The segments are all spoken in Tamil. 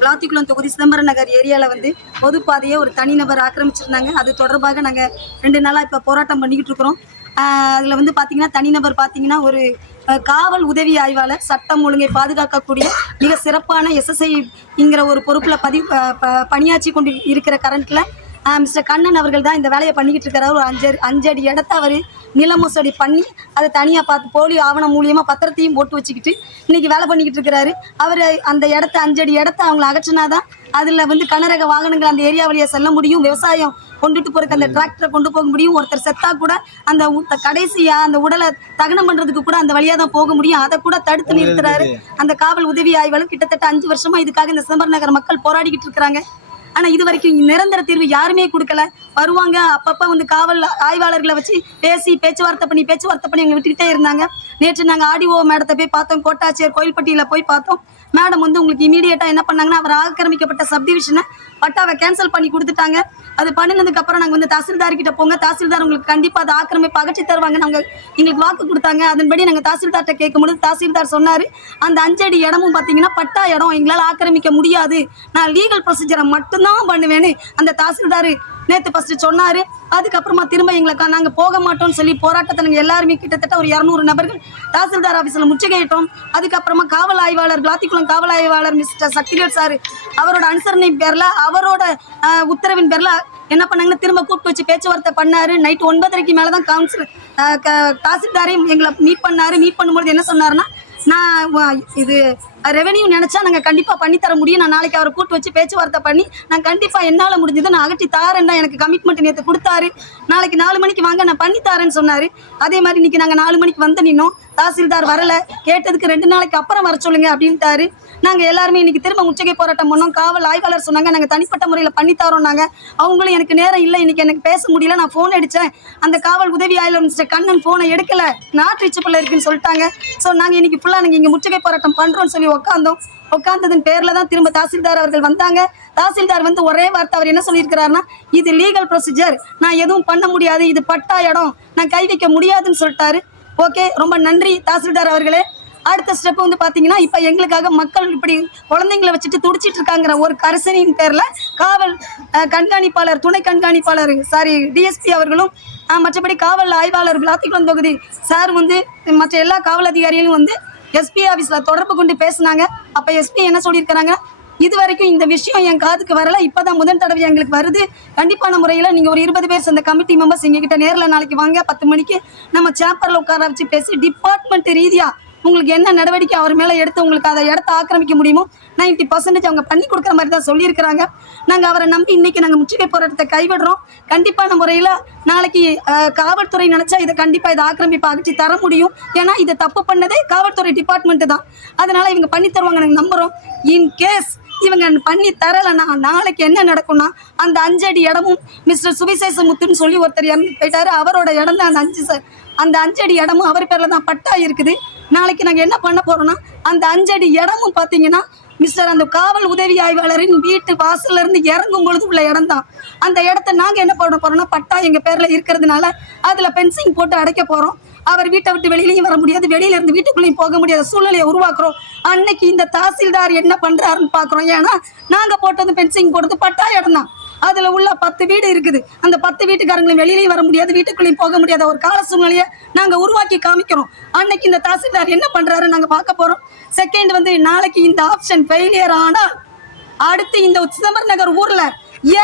விளாத்திக்குளம் தொகுதி சிதம்பரம் நகர் ஏரியாவில் வந்து பொதுப்பாதையை ஒரு தனிநபர் ஆக்கிரமிச்சிருந்தாங்க. அது தொடர்பாக நாங்கள் ரெண்டு நாளாக இப்போ போராட்டம் பண்ணிக்கிட்டு இருக்கிறோம். அதில் வந்து பார்த்தீங்கன்னா தனிநபர் பார்த்தீங்கன்னா ஒரு காவல் உதவி ஆய்வாளர் சட்டம் ஒழுங்கை பாதுகாக்கக்கூடிய மிக சிறப்பான எஸ்எஸ்ஐங்கிற ஒரு பொறுப்பில் பதிவு ப- பணியாற்றி கொண்டு இருக்கிற கரண்ட்டில் மிஸ்டர் கண்ணன் அவர்கள் தான் இந்த வேலையை பண்ணிக்கிட்டு இருக்கிறார் ஒரு அஞ்சு அஞ்சடி இடத்த அவர் நில மோசடி பண்ணி அதை தனியாக பார்த்து போலி ஆவணம் மூலியமாக பத்திரத்தையும் போட்டு வச்சுக்கிட்டு இன்னைக்கு வேலை பண்ணிக்கிட்டு இருக்கிறாரு. அவர் அந்த இடத்த அஞ்சடி இடத்த அவங்கள அகற்றினாதான் அதில் வந்து கனரக வாகனங்கள் அந்த ஏரியா வழியாக செல்ல முடியும். விவசாயம் கொண்டுட்டு போறதுக்கு அந்த டிராக்டரை கொண்டு போக முடியும். ஒருத்தர் செத்தா கூட அந்த கடைசியா அந்த உடலை தகனம் பண்றதுக்கு கூட அந்த வழியா தான் போக முடியும். அதை கூட தடுத்து நிறுத்துறாரு. அந்த காவல் உதவி ஆய்வாளர் கிட்டத்தட்ட அஞ்சு வருஷமா இதுக்காக இந்த சிதம்பரம் நகர் மக்கள் போராடிக்கிட்டு இருக்கிறாங்க. ஆனா இது வரைக்கும் நிரந்தர தீர்வு யாருமே கொடுக்கல. வருவாங்க அப்பப்ப வந்து காவல் ஆய்வாளர்களை வச்சு பேசி பேச்சுவார்த்தை பண்ணி பேச்சுவார்த்தை பண்ணி எங்களை விட்டுக்கிட்டே இருந்தாங்க. நேற்று நாங்க ஆடிஓ மேடத்தை போய் பார்த்தோம். கோட்டாட்சியர் கோயில்பட்டியில போய் பார்த்தோம். மேடம் வந்து உங்களுக்கு இமீடியட்டா என்ன பண்ணாங்கன்னா அவர் ஆக்கிரமிக்கப்பட்ட சப்டிவிஷனை பட்டாவை கேன்சல் பண்ணி கொடுத்துட்டாங்க. அது பண்ணினதுக்கு அப்புறம் நாங்க வந்து தாசில்தார் கிட்ட போங்க. தாசில்தார் உங்களுக்கு கண்டிப்பா அதை ஆக்கிரமிப்பு அகற்றி தருவாங்க. நாங்க எங்களுக்கு வாக்கு கொடுத்தாங்க. அதன்படி நாங்க தாசில்தார்கிட்ட கேட்கும்போது தாசில்தார் சொன்னாரு அந்த அஞ்சடி இடமும் பாத்தீங்கன்னா பட்டா இடம். எங்களால் ஆக்கிரமிக்க முடியாது. நான் லீகல் ப்ரொசீஜரை மட்டும் மட்டும்தான் பண்ணுவேன்னு அந்த தாசில்தார் நேற்று ஃபஸ்ட்டு சொன்னாரு. அதுக்கப்புறமா திரும்ப எங்களை நாங்கள் போக மாட்டோம்னு சொல்லி போராட்டத்தை நாங்கள் எல்லாருமே கிட்டத்தட்ட ஒரு இரநூறு நபர்கள் தாசில்தார் ஆஃபீஸில் முற்றுகையிட்டோம். அதுக்கப்புறமா காவல் ஆய்வாளர் விளாத்திக்குளம் காவல் ஆய்வாளர் மிஸ்டர் சக்திவேல் சார் அவரோட அனுசரணை பேரில் அவரோட உத்தரவின் பேரில் என்ன பண்ணாங்கன்னா திரும்ப கூப்பிட்டு வச்சு பேச்சுவார்த்தை பண்ணாரு. நைட் ஒன்பதரைக்கு மேலே தான் கவுன்சில் தாசில்தாரையும் எங்களை மீட் பண்ணாரு. மீட் பண்ணும்போது என்ன சொன்னார்னா நான் இது ரெவென்யூ நினைச்சா நாங்கள் கண்டிப்பாக பண்ணித்தர தர முடியும். நான் நாளைக்கு அவரை கூட்டு வச்சு பேச்சுவார்த்தை பண்ணி நான் கண்டிப்பாக என்னால் முடிஞ்சது நான் அகட்டி தாரேன்டா எனக்கு கமிட்மெண்ட் நேற்று கொடுத்தாரு. நாளைக்கு நாலு மணிக்கு வாங்க நான் பண்ணி தாரேன்னு சொன்னார். அதே மாதிரி இன்னைக்கு நாங்கள் நாலு மணிக்கு வந்து நின்னோம். தாசில்தார் வரல. கேட்டதுக்கு ரெண்டு நாளைக்கு அப்புறம் வர சொல்லுங்க அப்படின்ட்டாரு. நாங்கள் எல்லாருமே இன்னைக்கு திரும்ப முச்சகை போராட்டம் பண்ணோம். காவல் ஆய்வாளர் சொன்னாங்க நாங்கள் தனிப்பட்ட முறையில் பண்ணி தரோம் நாங்கள் அவங்களும் எனக்கு நேரம் இல்லை இன்னைக்கு எனக்கு பேச முடியல நான் ஃபோன் அடித்தேன் அந்த காவல் உதவி ஆய்வாளர் மிஸ்டர் கண்ணன் ஃபோனை எடுக்கல. நாட் ரீச்சபிள் இருக்குன்னு சொல்லிட்டாங்க. ஸோ நாங்கள் இன்னைக்கு ஃபுல்லாக நாங்கள் இங்கே முச்சகை போராட்டம் பண்ணுறோம்னு சொல்லி உட்காந்தோம் உட்காந்ததன் பேரில் தான் திரும்ப தாசில்தார் அவர்கள் வந்தாங்க. தாசில்தார் வந்து ஒரே வார்த்தை அவர் என்ன சொல்லியிருக்கிறாருன்னா இது லீகல் ப்ரொசீஜர் நான் எதுவும் பண்ண முடியாது. இது பட்டா இடம். நான் கை வைக்க முடியாதுன்னு சொல்லிட்டாரு. ஓகே ரொம்ப நன்றி தாசில்தார் அவர்களே. அடுத்த ஸ்டெப் வந்து பார்த்தீங்கன்னா இப்போ எங்களுக்காக மக்கள் இப்படி குழந்தைங்களை வச்சுட்டு துடிச்சிட்டு இருக்காங்கிற ஒரு கரிசனின் பேரில் காவல் கண்காணிப்பாளர் துணை கண்காணிப்பாளர் சாரி டிஎஸ்பி அவர்களும் மற்றபடி காவல் ஆய்வாளர் விளாத்திக்குளம் தொகுதி சார் வந்து மற்ற எல்லா காவல் அதிகாரிகளும் வந்து எஸ்பி ஆஃபீஸில் தொடர்பு கொண்டு பேசினாங்க. அப்போ எஸ்பி என்ன சொல்லியிருக்கிறாங்க? இது வரைக்கும் இந்த விஷயம் என் காதுக்கு வரல. இப்பதான் முதல் தடவை எங்களுக்கு வருது. கண்டிப்பான முறையில் நீங்கள் ஒரு இருபது பேர் சேர்ந்த கமிட்டி மெம்பர்ஸ் எங்ககிட்ட நேரில் நாளைக்கு வாங்க. பத்து மணிக்கு நம்ம சேப்பரில் உட்கார வச்சு பேசி டிபார்ட்மெண்ட் ரீதியாக உங்களுக்கு என்ன நடவடிக்கை அவர் மேலே எடுத்து உங்களுக்கு அதை இடத்த ஆக்கிரமிக்க முடியுமோ 90% பர்சன்டேஜ் அவங்க பண்ணி கொடுக்குற மாதிரி தான் சொல்லியிருக்கிறாங்க. நாங்கள் அவரை நம்பி இன்னைக்கு நாங்கள் முற்றுகை போராட்டத்தை கைவிடுறோம். கண்டிப்பான முறையில் நாளைக்கு காவல்துறை நினச்சா இதை கண்டிப்பாக இதை ஆக்கிரமிப்பு அகற்றி தர முடியும். ஏன்னா இதை தப்பு பண்ணதே காவல்துறை டிபார்ட்மெண்ட்டு தான். அதனால இவங்க பண்ணி தருவாங்க நாங்கள் நம்புகிறோம் இன் கேஸ் இவங்க பண்ணி தரலைன்னா நாளைக்கு என்ன நடக்கும்னா அந்த அஞ்சடி இடமும் மிஸ்டர் சுவிசேஷமுத்துன்னு சொல்லி ஒருத்தர் இறந்து போயிட்டாரு. அவரோட இடம் தான் அந்த அஞ்சு சார் அந்த அஞ்சடி இடமும் அவர் பேரில் தான் பட்டா இருக்குது. நாளைக்கு நாங்கள் என்ன பண்ண போறோம்னா அந்த அஞ்சடி இடமும் பார்த்தீங்கன்னா மிஸ்டர் அந்த காவல் உதவி ஆய்வாளரின் வீட்டு வாசல்ல இருந்து இறங்கும் பொழுது உள்ள இடம் தான். அந்த இடத்த நாங்கள் என்ன பண்ண போறோம்னா பட்டா எங்கள் பேரில் இருக்கிறதுனால அதில் பென்சிங் போட்டு அடைக்க போகிறோம் அவர் வீட்டை விட்டு வெளியிலையும் வர முடியாது வெளியில இருந்து வீட்டுக்குள்ளேயும் போக முடியாத சூழ்நிலையை உருவாக்குறோம். அன்னைக்கு இந்த தாசில்தார் என்ன பண்றாருன்னு பார்க்குறோம். ஏன்னா நாங்கள் போட்டது பென்சிங் போடுறது பட்டா இடம் தான். அதில் உள்ள பத்து வீடு இருக்குது. அந்த பத்து வீட்டுக்காரங்களும் வெளியிலையும் வர முடியாது வீட்டுக்குள்ளேயும் போக முடியாத. ஒரு கால சூழ்நிலையை நாங்கள் உருவாக்கி காமிக்கிறோம். அன்னைக்கு இந்த தாசில்தார் என்ன பண்றாரு நாங்கள் பார்க்க போகிறோம் செகண்ட் வந்து நாளைக்கு இந்த ஆப்ஷன் ஃபெயிலியர் ஆனால் அடுத்து இந்த சிதம்பரம் நகர் ஊர்ல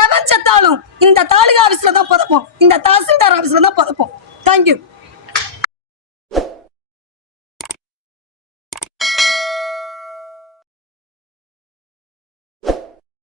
எவன் செத்தாலும் இந்த தாலுகா ஆபீஸ்ல தான் புதைப்போம். இந்த தாசில்தார் ஆபீஸ்ல தான் புதைப்போம். தேங்க்யூ